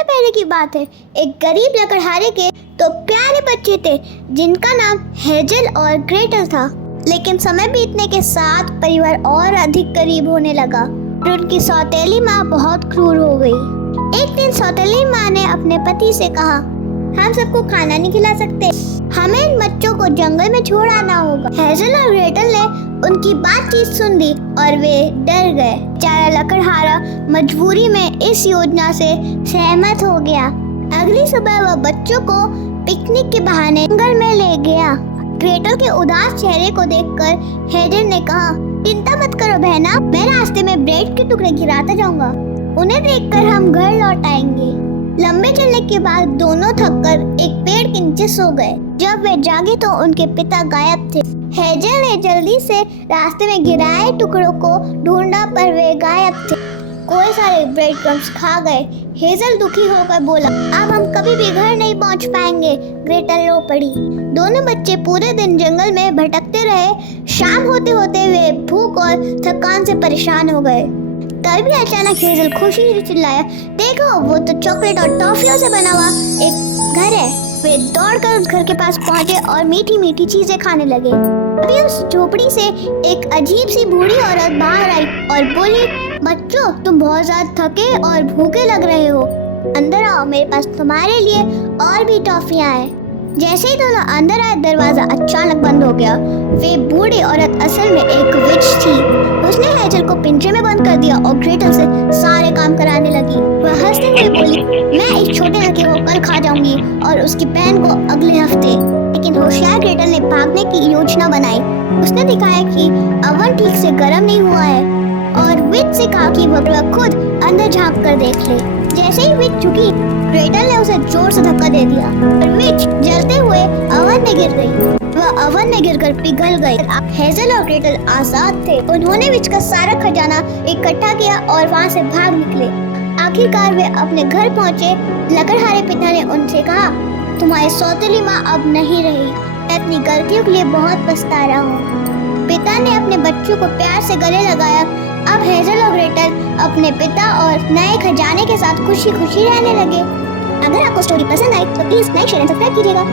समय पहले की बात है। एक गरीब लकड़हारे के दो प्यारे बच्चे थे जिनका नाम हेजल और ग्रेटल था। लेकिन समय बीतने के साथ परिवार और अधिक करीब होने लगा और उनकी सौतेली माँ बहुत क्रूर हो गई। एक दिन सौतेली माँ ने अपने पति से कहा, हम सबको खाना नहीं खिला सकते, हमें इन बच्चों को जंगल में छोड़ आना होगा। हेजल और ग्रेटल ने उनकी बातचीत सुन ली और वे डर गए। बेचारा लकड़हारा मजबूरी में इस योजना से सहमत हो गया। अगली सुबह वह बच्चों को पिकनिक के बहाने जंगल में ले गया। ग्रेटल के उदास चेहरे को देखकर हेजल ने कहा, चिंता मत करो बहना, मैं रास्ते में ब्रेड के टुकड़े गिराता जाऊंगा, उन्हें देखकर हम घर लौट आएंगे। लंबे चलने के बाद दोनों थककर एक पेड़ के नीचे सो गए। जब वे जागे तो उनके पिता गायब थे। हेजल ने जल्दी से रास्ते में गिराए टुकड़ों को ढूंढा पर वे गायब थे। कोई सारे ब्रेड क्रम्स खा गए। हेजल दुखी होकर बोला, अब हम कभी भी घर नहीं पहुंच पाएंगे। ग्रेटल रो पड़ी। दोनों बच्चे पूरे दिन जंगल में भटकते रहे। शाम होते होते वे भूख और थकान से परेशान हो गए। तभी अचानक हेजल खुशी से चिल्लाया, देखो वो तो चॉकलेट और टॉफियों से बना हुआ एक घर है। वे दौड़कर उस घर के पास पहुंचे और मीठी मीठी चीजें खाने लगे। अभी उस झोपड़ी से एक अजीब सी बूढ़ी औरत बाहर आई और बोली, बच्चों तुम बहुत ज्यादा थके और भूखे लग रहे हो, अंदर आओ, मेरे पास तुम्हारे लिए और भी टॉफियां हैं। जैसे ही दोनों अंदर आए दरवाजा अचानक बंद हो गया। वे बूढ़ी औरत असल में एक विच थी। उसने हेजल को पिंजरे में बंद कर दिया और ग्रेटल से सारे काम कराने लगी। वह हंसते हुए बोली, मैं एक छोटे लड़के को कल खा जाऊंगी और उसकी बहन को अगले हफ्ते। लेकिन होशियार ग्रेटल ने भागने की योजना बनाई। उसने दिखाया कि अवन ठीक से गर्म नहीं हुआ है और विच से कहा कि वह खुद अंदर झांक कर देख ले। जैसे ही विच झुकी, ग्रेटल ने उसे जोर से धक्का दे दिया और विच जलते हुए अवन में गिर गई। वह अवन में गिरकर पिघल गई। अब हेजल और ग्रेटल आजाद थे। उन्होंने विच का सारा खजाना इकट्ठा किया और वहाँ से भाग निकले। आखिरकार वे अपने घर पहुँचे। लकड़हारे पिता ने उनसे कहा, तुम्हारी सौतेली माँ अब नहीं रही, मैं अपनी गलतियों के लिए बहुत पछता रहा हूँ। पिता ने अपने बच्चों को प्यार से गले लगाया। अब हेजल और ग्रेटल अपने पिता और नए खजाने के साथ खुशी खुशी रहने लगे। अगर आपको स्टोरी पसंद आई तो please like share and subscribe कीजिएगा।